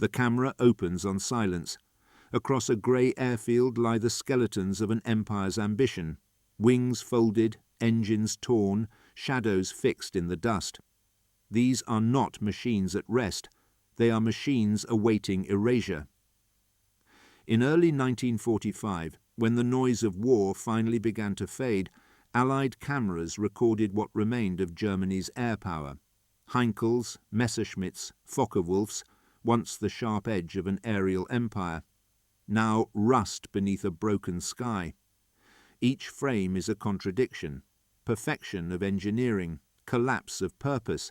The camera opens on silence. Across a grey airfield lie the skeletons of an empire's ambition, wings folded, engines torn, shadows fixed in the dust. These are not machines at rest. They are machines awaiting erasure. In early 1945, when the noise of war finally began to fade, Allied cameras recorded what remained of Germany's air power. Heinkels, Messerschmitts, Focke-Wulfs, once the sharp edge of an aerial empire, now rust beneath a broken sky. Each frame is a contradiction, perfection of engineering, collapse of purpose.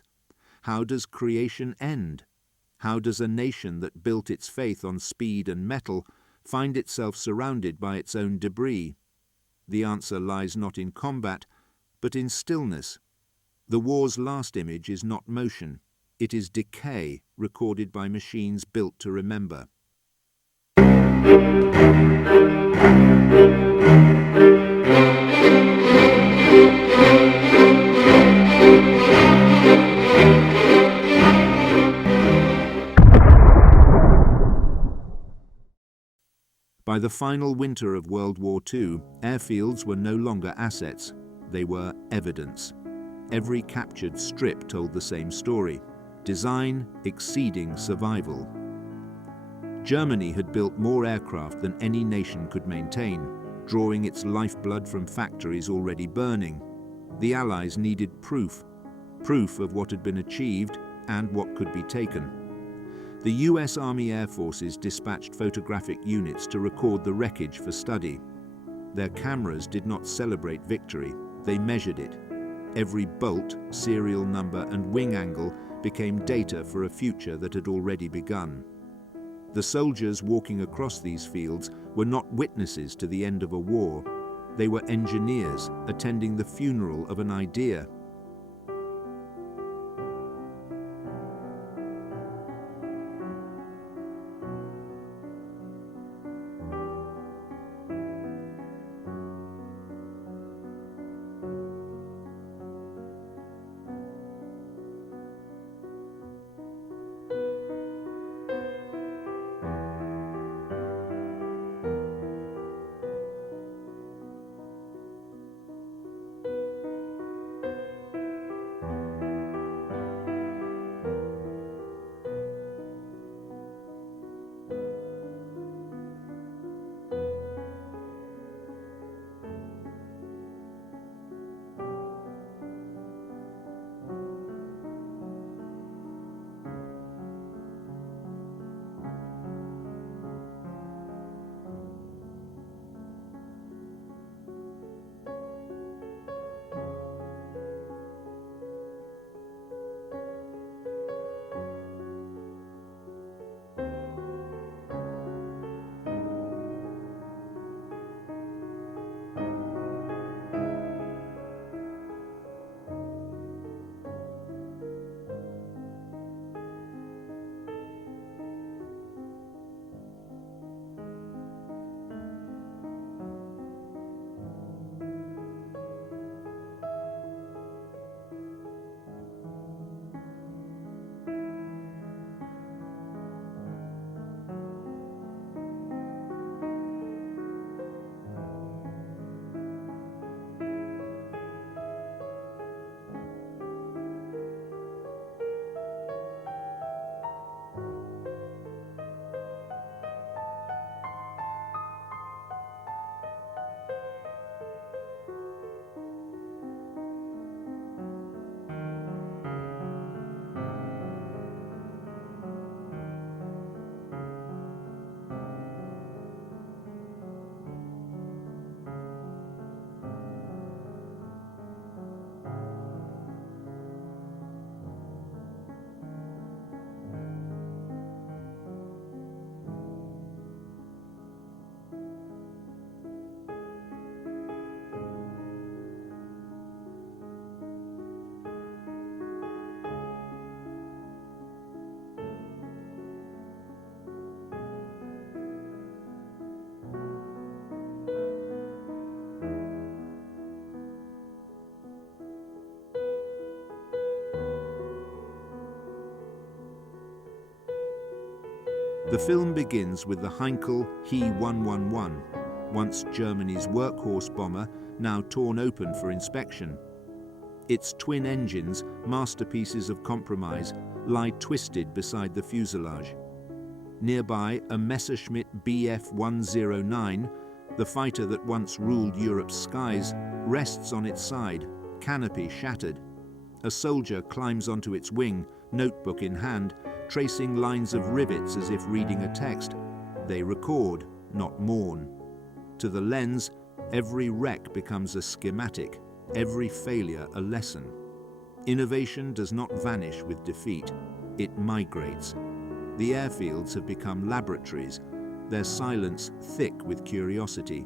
How does creation end? How does a nation that built its faith on speed and metal find itself surrounded by its own debris? The answer lies not in combat, but in stillness. The war's last image is not motion. It is decay recorded by machines built to remember. By the final winter of World War II, airfields were no longer assets. They were evidence. Every captured strip told the same story: design exceeding survival. Germany had built more aircraft than any nation could maintain, drawing its lifeblood from factories already burning. The Allies needed proof of what had been achieved and what could be taken. The US Army Air Forces dispatched photographic units to record the wreckage for study. Their cameras did not celebrate victory, they measured it. Every bolt, serial number and wing angle became data for a future that had already begun. The soldiers walking across these fields were not witnesses to the end of a war. They were engineers attending the funeral of an idea. The film begins with the Heinkel He-111, once Germany's workhorse bomber, now torn open for inspection. Its twin engines, masterpieces of compromise, lie twisted beside the fuselage. Nearby, a Messerschmitt Bf-109, the fighter that once ruled Europe's skies, rests on its side, canopy shattered. A soldier climbs onto its wing, notebook in hand, tracing lines of rivets as if reading a text. They record, not mourn. To the lens, every wreck becomes a schematic, every failure a lesson. Innovation does not vanish with defeat, it migrates. The airfields have become laboratories, their silence thick with curiosity.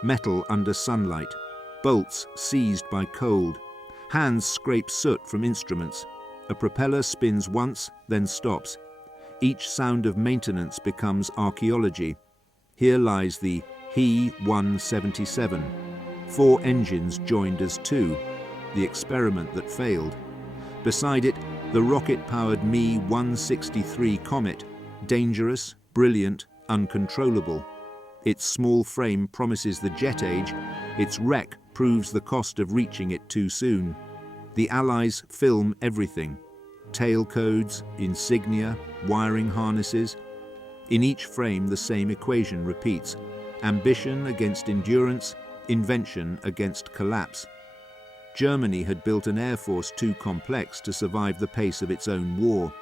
Metal under sunlight, bolts seized by cold, hands scrape soot from instruments. A propeller spins once, then stops. Each sound of maintenance becomes archaeology. Here lies the He-177, 4 engines joined as 2, the experiment that failed. Beside it, the rocket-powered Me-163 Comet, dangerous, brilliant, uncontrollable. Its small frame promises the jet age, its wreck proves the cost of reaching it too soon. The Allies film everything: tail codes, insignia, wiring harnesses. In each frame the same equation repeats: ambition against endurance, invention against collapse. Germany had built an air force too complex to survive the pace of its own war.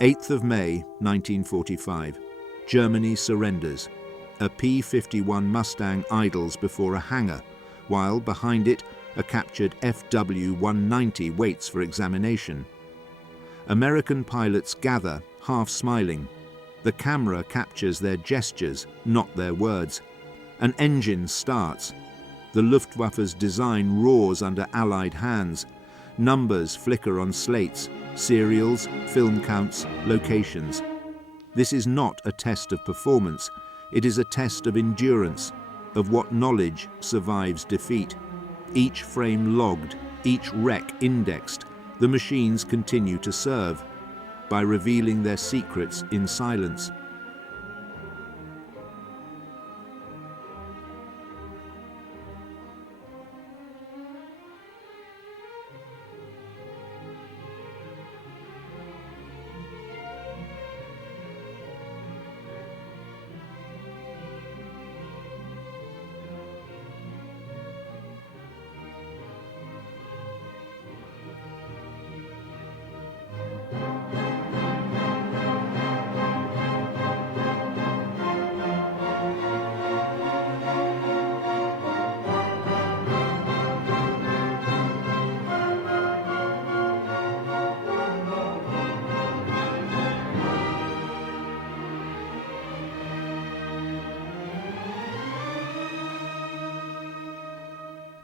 8th of May 1945. Germany surrenders. A P-51 Mustang idles before a hangar, while behind it a captured FW-190 waits for examination. American pilots gather, half smiling. The camera captures their gestures, not their words. An engine starts. The Luftwaffe's design roars under Allied hands. Numbers flicker on slates, serials, film counts, locations. This is not a test of performance. It is a test of endurance, of what knowledge survives defeat. Each frame logged, each wreck indexed, the machines continue to serve by revealing their secrets in silence.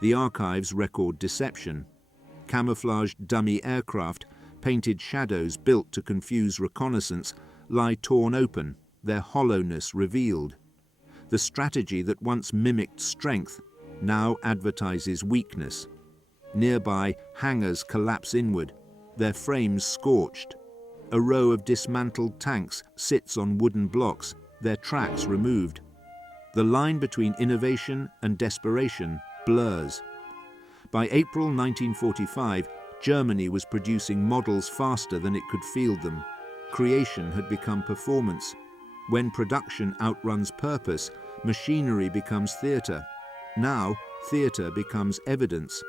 The archives record deception. Camouflaged dummy aircraft, painted shadows built to confuse reconnaissance, lie torn open, their hollowness revealed. The strategy that once mimicked strength now advertises weakness. Nearby, hangars collapse inward, their frames scorched. A row of dismantled tanks sits on wooden blocks, their tracks removed. The line between innovation and desperation blurs. By April 1945, Germany was producing models faster than it could field them. Creation had become performance. When production outruns purpose, machinery becomes theatre. Now, theatre becomes evidence.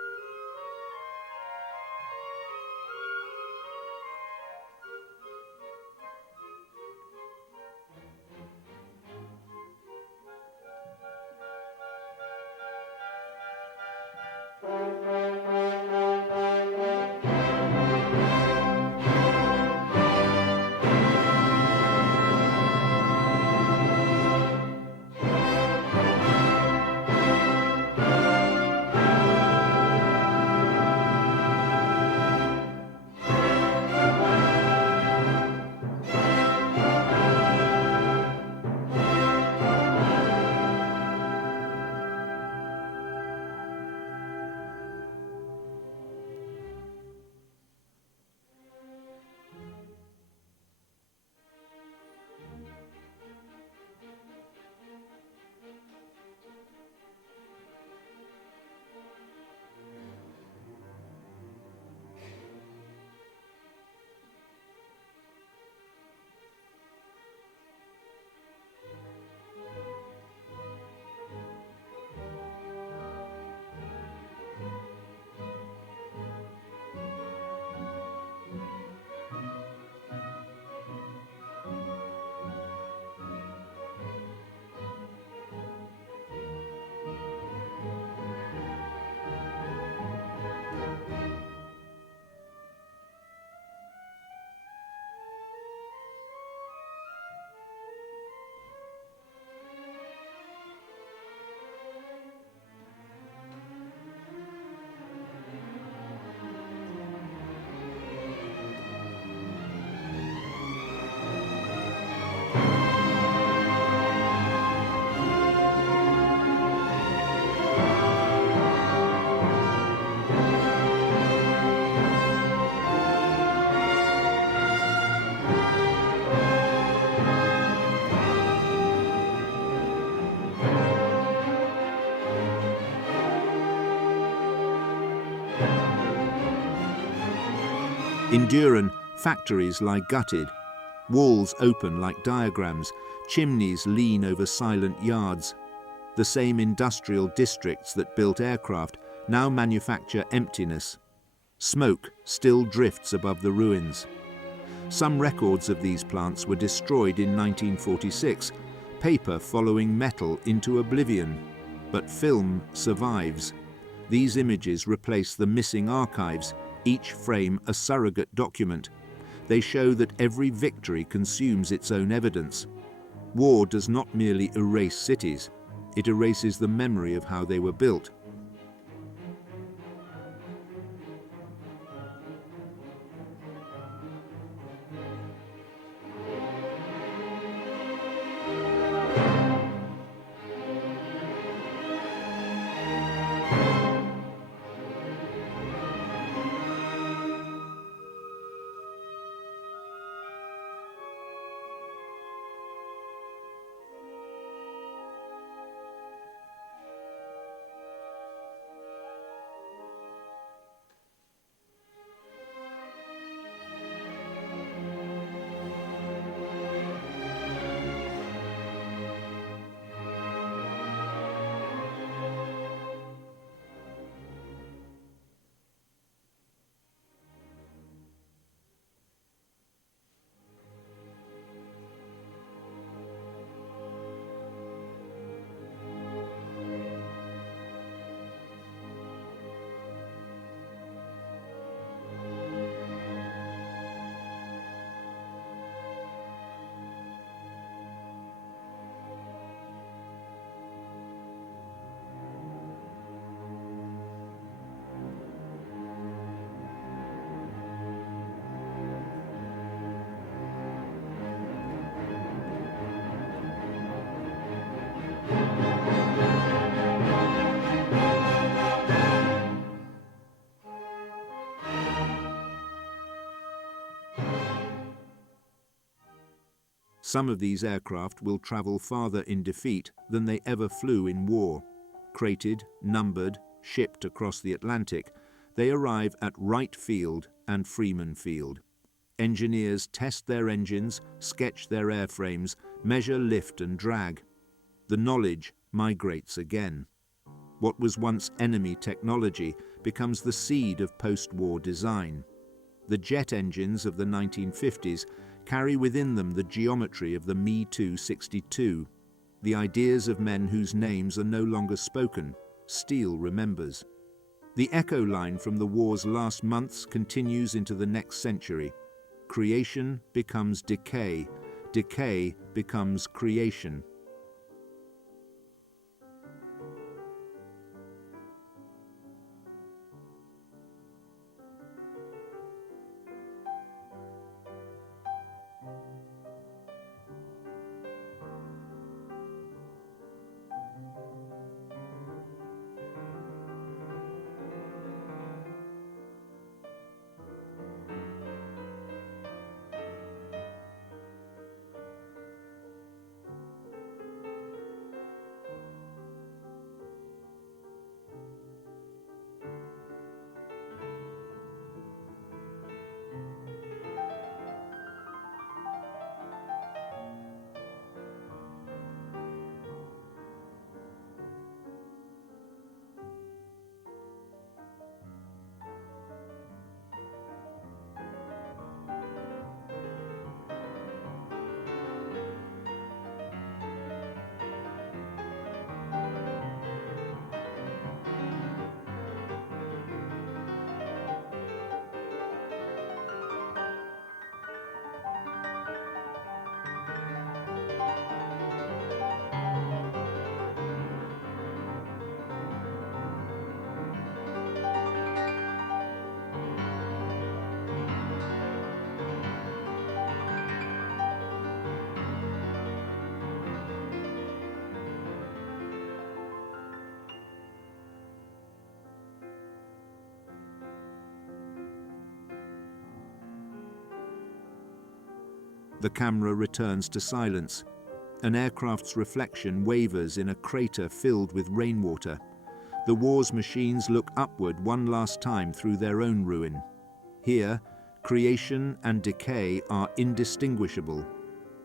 In Düren, factories lie gutted. Walls open like diagrams, chimneys lean over silent yards. The same industrial districts that built aircraft now manufacture emptiness. Smoke still drifts above the ruins. Some records of these plants were destroyed in 1946, paper following metal into oblivion, but film survives. These images replace the missing archives, each frame a surrogate document. They show that every victory consumes its own evidence. War does not merely erase cities, it erases the memory of how they were built. Some of these aircraft will travel farther in defeat than they ever flew in war. Crated, numbered, shipped across the Atlantic, they arrive at Wright Field and Freeman Field. Engineers test their engines, sketch their airframes, measure lift and drag. The knowledge migrates again. What was once enemy technology becomes the seed of post-war design. The jet engines of the 1950s carry within them the geometry of the Me-262, the ideas of men whose names are no longer spoken. Steel remembers. The echo line from the war's last months continues into the next century. Creation becomes decay. Decay becomes creation. The camera returns to silence. An aircraft's reflection wavers in a crater filled with rainwater. The war's machines look upward one last time through their own ruin. Here, creation and decay are indistinguishable.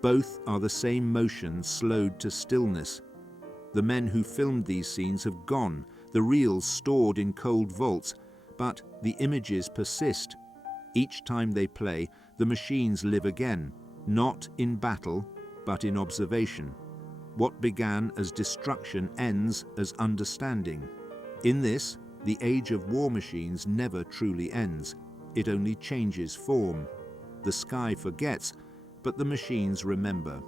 Both are the same motion slowed to stillness. The men who filmed these scenes have gone, the reels stored in cold vaults, but the images persist. Each time they play, The machines live again, not in battle, but in observation. What began as destruction ends as understanding. In this, the age of war machines never truly ends. It only changes form. The sky forgets, but the machines remember.